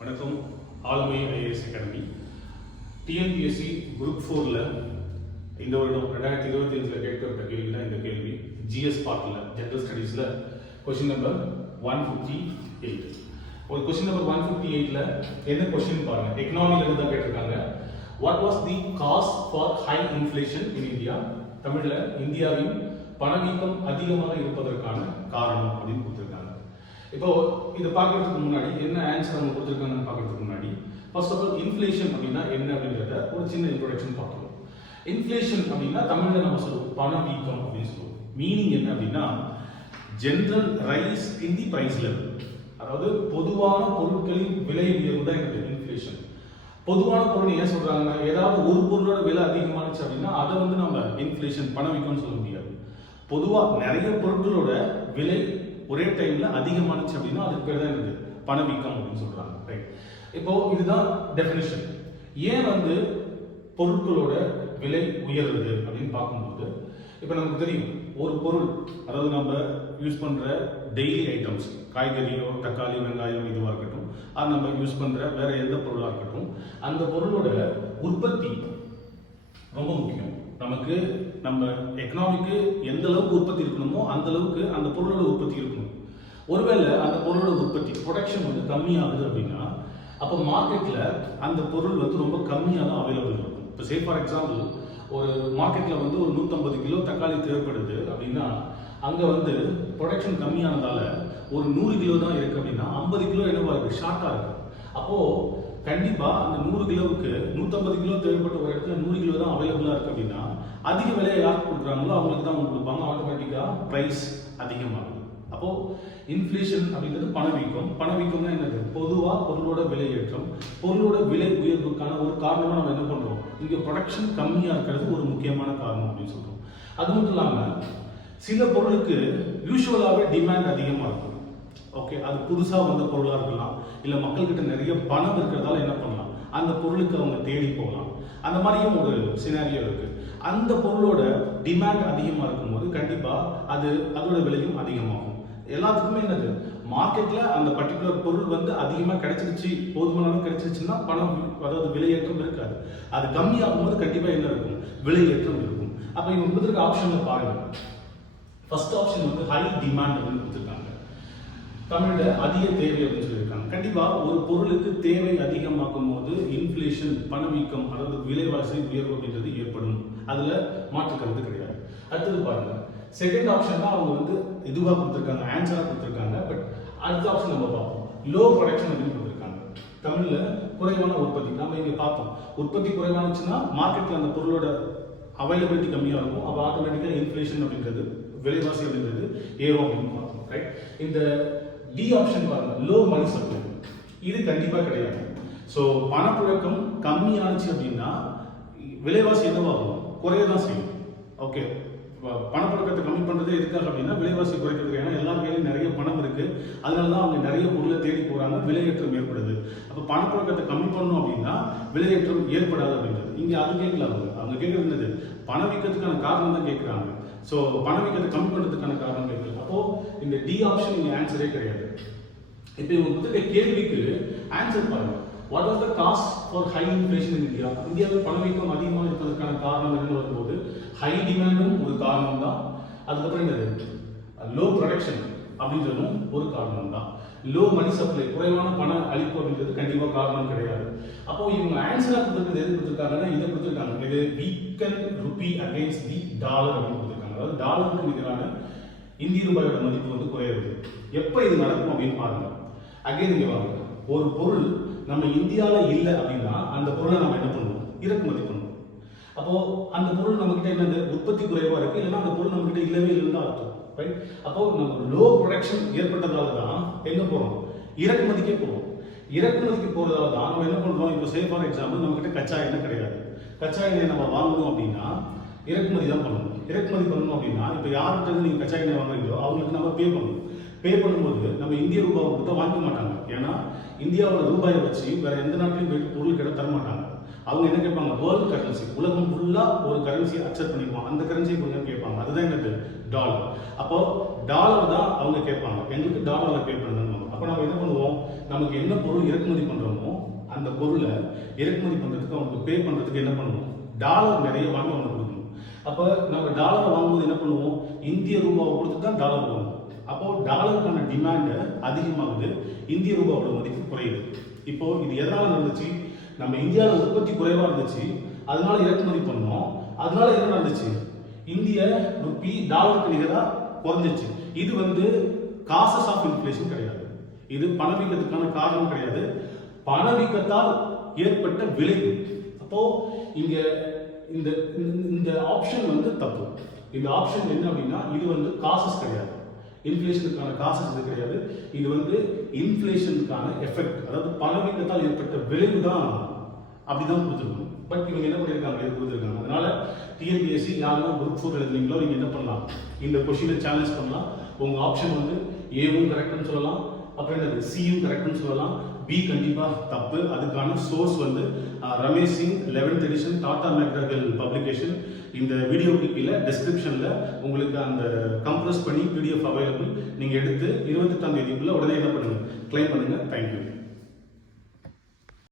வணக்கம். ஆளுமை IAS academy TNPSC group 4ல் இந்த வருடம் 2025 கேட்கப்பட்ட கேள்வி தான் இந்த கேள்வி. ஜிஎஸ் பார்ட்டில் ஜென்ரல் ஸ்டடீஸில் கொஸ்டின் நம்பர் 158. ஒரு கொஸ்டின் நம்பர் 158ல் என்ன கொஸ்டின் பாருங்க. எக்கனாமில தான் கேட்டிருக்காங்க. What was the cause for high inflation in India? தமிழில் இந்தியாவின் பணவீக்கம் அதிகமாக இருப்பதற்கான காரணம் அப்படின்னு கொடுத்துருக்காங்க. இப்போ இதை பார்க்கறதுக்கு முன்னாடி என்ன ஆன்சர் அவங்க கொடுத்துருக்காங்கன்னு பார்க்கறதுக்கு முன்னாடி ஃபர்ஸ்ட் ஆஃப் ஆல் இன்ஃப்ளேஷன் அப்படின்னா என்ன அப்படின்றத ஒரு சின்ன இன்ட்ரோடக்ஷன் பார்க்கணும். இன்ஃப்ளேஷன் அப்படின்னா தமிழ்ல நம்ம சொல்லுவோம் பணவீக்கம் அப்படின்னு சொல்லுவோம். மீனிங் என்ன அப்படின்னா ஜெனரல் ரைஸ் இன் தி பிரைஸ் லெவல், அதாவது பொதுவான பொருட்களின் விலை உயர்வு தான் எனக்கு இன்ஃப்ளேஷன். பொதுவான பொருள் ஏன் சொல்றாங்கன்னா ஏதாவது ஒரு பொருளோட விலை அதிகமானுச்சு அப்படின்னா அதை வந்து நம்ம இன்ஃப்ளேஷன் பணவீக்கம்னு சொல்ல முடியாது. பொதுவாக நிறைய பொருட்களோட விலை ஒரே டைம்ல அதிகமானுச்சு அப்படின்னா அதுக்கு பேர் தான் எனக்கு பணவீக்கம் அப்படின்னு சொல்றாங்க. ரைட். இப்போ இதுதான் டெஃபினிஷன். ஏன் வந்து பொருட்களோட விலை உயர்றது அப்படின்னு பார்க்கும்போது இப்போ நமக்கு தெரியும் ஒரு பொருள், அதாவது நம்ம யூஸ் பண்ற டெய்லி ஐட்டம்ஸ், காய்கறியோ தக்காளி வெங்காயம் இதுவாக இருக்கட்டும், அது நம்ம யூஸ் பண்ற வேற எந்த பொருளாக இருக்கட்டும், அந்த பொருளோட உற்பத்தி ரொம்ப முக்கியம். நமக்கு நம்ம எக்கனாமிக்கு எந்த அளவுக்கு உற்பத்தி இருக்கணுமோ அந்த அளவுக்கு அந்த பொருளோட உற்பத்தி இருக்கணும். ஒருவேளை அந்த பொருளோட உற்பத்தி ப்ரொடக்ஷன் வந்து கம்மியாகுது அப்படின்னா அப்போ மார்க்கெட்ல அந்த பொருள் வந்து ரொம்ப கம்மியாக தான் அவைலபிள் இருக்கும். இப்போ சே ஃபார் எக்ஸாம்பிள் ஒரு மார்க்கெட்ல வந்து ஒரு 150 கிலோ தக்காளி தேவைப்படுது அப்படின்னா அங்க வந்து ப்ரொடக்ஷன் கம்மியானதால ஒரு 100 கிலோ தான் இருக்கு அப்படின்னா 50 கிலோ என்னவா இருக்கு, ஷார்ட்டா இருக்கு. அப்போ கண்டிப்பா அந்த 100 கிலோவுக்கு 150 கிலோ தேவைப்பட்ட ஒரு இடத்துல 100 கிலோ தான் அவைலபிளா இருக்கு அப்படின்னா அதிக விலையை யாருக்கு கொடுக்குறாங்களோ அவங்களுக்கு தான் கொடுப்பாங்க. ஆட்டோமேட்டிக்கா பிரைஸ் அதிகமாகும். அப்போ இன்ஃப்ளேஷன் அப்படிங்கிறது பணவீக்கம். பணவீக்கம்னா என்னது? பொதுவா பொருளோட விலை ஏற்றம், பொருளோட விலை உயர்வுக்கான ஒரு காரணமா நம்ம என்ன பண்றோம், இங்க ப்ரொடக்ஷன் கம்மியா இருக்கிறது ஒரு முக்கியமான காரணம் அப்படின்னு சொல்றோம். அது மட்டும் இல்லாம சில பொருளுக்கு யூசுவலாவே டிமாண்ட் அதிகமா இருக்கும். ஓகே, அது புதுசா வந்த பொருளா இருக்கலாம், இல்ல மக்கள் கிட்ட நிறைய பணம் இருக்கிறதால என்ன பண்ணலாம், அந்த பொருளுக்கு அவங்க தேடி போகலாம். அந்த மாதிரியும் ஒரு சினாரியோ இருக்கு. அந்த பொருளோட டிமாண்ட் அதிகமா இருக்கும்போது கண்டிப்பா அதோட விலையும் அதிகமாகும். எல்லாத்துக்குமே என்னது, மார்க்கெட்ல அந்த பர்டிகுலர் பொருள் வந்து அதிகமா கிடைச்சிருச்சு, போதுமான கிடைச்சிருச்சுன்னா பணம், அதாவது விலையேற்றம் இருக்காது. அது கம்மியாகும் போது கண்டிப்பா என்ன இருக்கும், விலையேற்றம் இருக்கும். அப்ப இவங்க கொடுத்துருக்க ஆப்ஷன்ல பாருங்க. ஃபர்ஸ்ட் ஆப்ஷன் வந்து ஹை டிமாண்ட் அப்படின்னு கொடுத்துருக்காங்க. தமிழ்ல அதிக தேவை அப்படின்னு சொல்லியிருக்காங்க. கண்டிப்பா ஒரு பொருளுக்கு தேவை அதிகமாக்கும் போது இன்ஃப்ளேஷன் பணவீக்கம், அதாவது விலைவாசி உயர்வு அப்படின்றது ஏற்படும். அதுல மாற்றுக்கிறது கிடையாது. அடுத்தது பாருங்க, செகண்ட் ஆப்ஷன் தான் அவங்க வந்து இதுவா கொடுத்துருக்காங்க, ஆன்சரா கொடுத்துருக்காங்க. பட் அடுத்த ஆப்ஷன் நம்ம பார்ப்போம். லோ ப்ரொடக்ஷன் அப்படின்னு கொடுத்துருக்காங்க. தமிழ்ல குறைவான உற்பத்தி. நம்ம இங்க பார்த்தோம், உற்பத்தி குறைவானுச்சுன்னா மார்க்கெட்ல அந்த பொருளோட அவைலபிலிட்டி கம்மியா இருக்கும். அப்போ ஆட்டோமேட்டிக்கா இன்ஃப்ளேஷன் அப்படின்றது, விலைவாசி அப்படின்றது ஏறும் அப்படின்னு பார்த்தோம். ரைட். இந்த டி ஆப்ஷன் பாருங்க, லோ மணி சப்ளை. இது கண்டிப்பா கிடையாது. ஸோ பணப்புழக்கம் கம்மியானுச்சு அப்படின்னா விலைவாசி என்னவாகும், குறையதான் செய்யும். ஓகே, பணப்புழக்கத்தை கம்மி பண்றது எதுக்காக அப்படின்னா விலைவாசி குறைக்கிறதுக்கு. ஏன்னா எல்லார் கையிலும் நிறைய பணம் இருக்கு, அதனாலதான் அவங்க நிறைய பொருளை தேடி போறாங்க, விலையேற்றம் ஏற்படுது. அப்ப பணப்புழக்கத்தை கம்மி பண்ணணும் அப்படின்னா விலையேற்றம் ஏற்படாது அப்படின்றது. இங்க அது கேட்கல, அவங்க கேட்கறது என்னது, பணவீக்கத்துக்கான காரணம் தான் கேட்கிறாங்க. ஸோ பணவீக்கத்தை கம்மி பண்ணுறதுக்கான காரணம் கேட்கல. அப்போ இந்த டி ஆப்ஷன் இங்க ஆன்சரே கிடையாது. இப்போ இவங்க கொடுத்துருக்க கேள்விக்கு ஆன்சர் பாருங்க. What are the cause for high inflation in India? இந்தியாவில் பணவீக்கம் அதிகமாக இருப்பதற்கான காரணம் என்னன்னு வரும்போது ஹை டிமாண்டும் ஒரு காரணம் தான். அதுக்கப்புறம் என்னது, லோ ப்ரொடக்ஷன் அப்படின்றதும் ஒரு காரணம் தான். லோ மணி சப்ளை, குறைவான பண அளிப்பு அப்படின்றது கண்டிப்பாக காரணம் கிடையாது. அப்போ இவங்க ஆன்சரா கொடுத்துருக்கிறது எது கொடுத்துருக்காங்கன்னா இதை கொடுத்துருக்காங்க. இது வீக்கன் ருபி அகைன்ஸ்ட் தி டாலர் அப்படின்னு கொடுத்துருக்காங்க. அதாவது டாலருக்கு நிகரான இந்திய ரூபாயோட மதிப்பு வந்து குறையுது. எப்போ இது நடக்கும் அப்படின்னு பாருங்க. அகைன் இங்க வாங்க, ஒரு பொருள் நம்ம இந்தியாவில் இல்லை அப்படின்னா அந்த பொருளை நம்ம என்ன பண்ணுவோம், இறக்குமதி பண்ணுவோம். அப்போ அந்த பொருள் நம்ம கிட்ட என்னது, உற்பத்தி குறைவா இருக்கு, இல்லைன்னா அந்த பொருள் நம்ம கிட்ட இல்லவே இல்லைன்னு அர்த்தம். ரைட். அப்போ நம்ம லோ ப்ரொடக்ஷன் ஏற்பட்டதால தான் எங்க போறோம், இறக்குமதிக்கே போறோம். இறக்குமதிக்கு போறதால தான் நம்ம என்ன பண்றோம், இப்போ சே ஃபார் எக்ஸாம்பிள் நம்ம கிட்ட கச்சா எண்ணெய் கிடையாது. கச்சா எண்ணெய் நம்ம வாங்கணும் அப்படின்னா இறக்குமதி தான் பண்ணணும். இறக்குமதி பண்ணணும் அப்படின்னா இப்போ யார்கிட்ட நீங்க கச்சா எண்ணெய் வாங்குறீங்களோ அவங்களுக்கு நம்ம பே பண்ணணும். பே பண்ணும்போது நம்ம இந்திய ரூபாய் கொடுத்தா வாங்க மாட்டாங்க. ஏன்னா இந்தியாவோட ரூபாயை வச்சு வேற எந்த நாட்டிலையும் போயிட்டு பொருள் கிட்ட தர மாட்டாங்க. அவங்க என்ன கேட்பாங்க, வேர்ல்டு கரன்சி, உலகம் ஃபுல்லா ஒரு கரன்சியை அக்செப்ட் பண்ணிக்குவாங்க, அந்த கரன்சியை கொடுங்க கேட்பாங்க. அதுதான் என்னது, டாலர். அப்போ டாலர் தான் அவங்க கேட்பாங்க, எங்களுக்கு டாலர்ல பே பண்ணுங்க. அப்போ நம்ம என்ன பண்ணுவோம், நமக்கு என்ன பொருள் இறக்குமதி பண்றோமோ அந்த பொருளை இறக்குமதி பண்றதுக்கு அவனுக்கு பே பண்றதுக்கு என்ன பண்ணுவோம், டாலர் நிறைய வாங்கி அவனுக்கு கொடுக்கணும். அப்போ நம்ம டாலரை வாங்கும்போது என்ன பண்ணுவோம், இந்திய ரூபாவை கொடுத்து தான் டாலர் வாங்குவோம். அப்போ டாலருக்கான டிமாண்ட் அதிகமாகுது, இந்திய ரூபாவோட மதிப்பு குறையுது. இப்போ இது எதனால நடந்துச்சு, நம்ம இந்தியாவில் உற்பத்தி குறைவா இருந்துச்சு, அதனால இறக்குமதி பண்ணோம். அதனால என்ன நடந்துச்சு, இந்திய ரூபி டாலருக்கு நிகராக குறைஞ்சிச்சு. இது காசஸ் ஆஃப் இன்ஃப்ளேஷன் கிடையாது, இது பணவீக்கத்துக்கான காரணம் கிடையாது, பணவீக்கத்தால் ஏற்பட்ட விளைவு. அப்போ இங்க இந்த இந்த ஆப்ஷன் தப்பு. இந்த ஆப்ஷன் என்ன அப்படின்னா, இது காசஸ் கிடையாது, இன்ஃப்ளேஷனுக்கான காசஸ் இது கிடையாது. இது இன்ஃப்ளேஷனுக்கான எஃபெக்ட், அதாவது பணவீக்கத்தால் ஏற்பட்ட விளைவு தான் அப்படிதான் கொடுத்துருக்கணும். பட் இவங்க என்ன பண்ணியிருக்காங்க, கொடுத்துருக்காங்க. அதனால டிஎன்பிஎஸ்சி யாரும் குரூப் 4 எழுதுனீங்களோ நீங்க என்ன பண்ணலாம், இந்த கொஸ்டினை சேலஞ்ச் பண்ணலாம். உங்க ஆப்ஷன் ஏவும் கரெக்ட்னு சொல்லலாம், அப்புறம் என்னது சியும் கரெக்ட்னு சொல்லலாம், பி கண்டிப்பா தப்பு. அதுக்கான source Ramesh Singh 11th edition Tata McGraw Hill publication. இந்த வீடியோக்கு கீழே டிஸ்கிரிப்ஷன்ல உங்களுக்கு அந்த கம்ப்ரஸ் பண்ணி பிடிஎஃப் அவைலபிள். நீங்க எடுத்து 28ஆம் தேதிக்குள்ள உடனே என்ன பண்ணுங்க, கிளைம் பண்ணுங்க. தேங்க்யூ.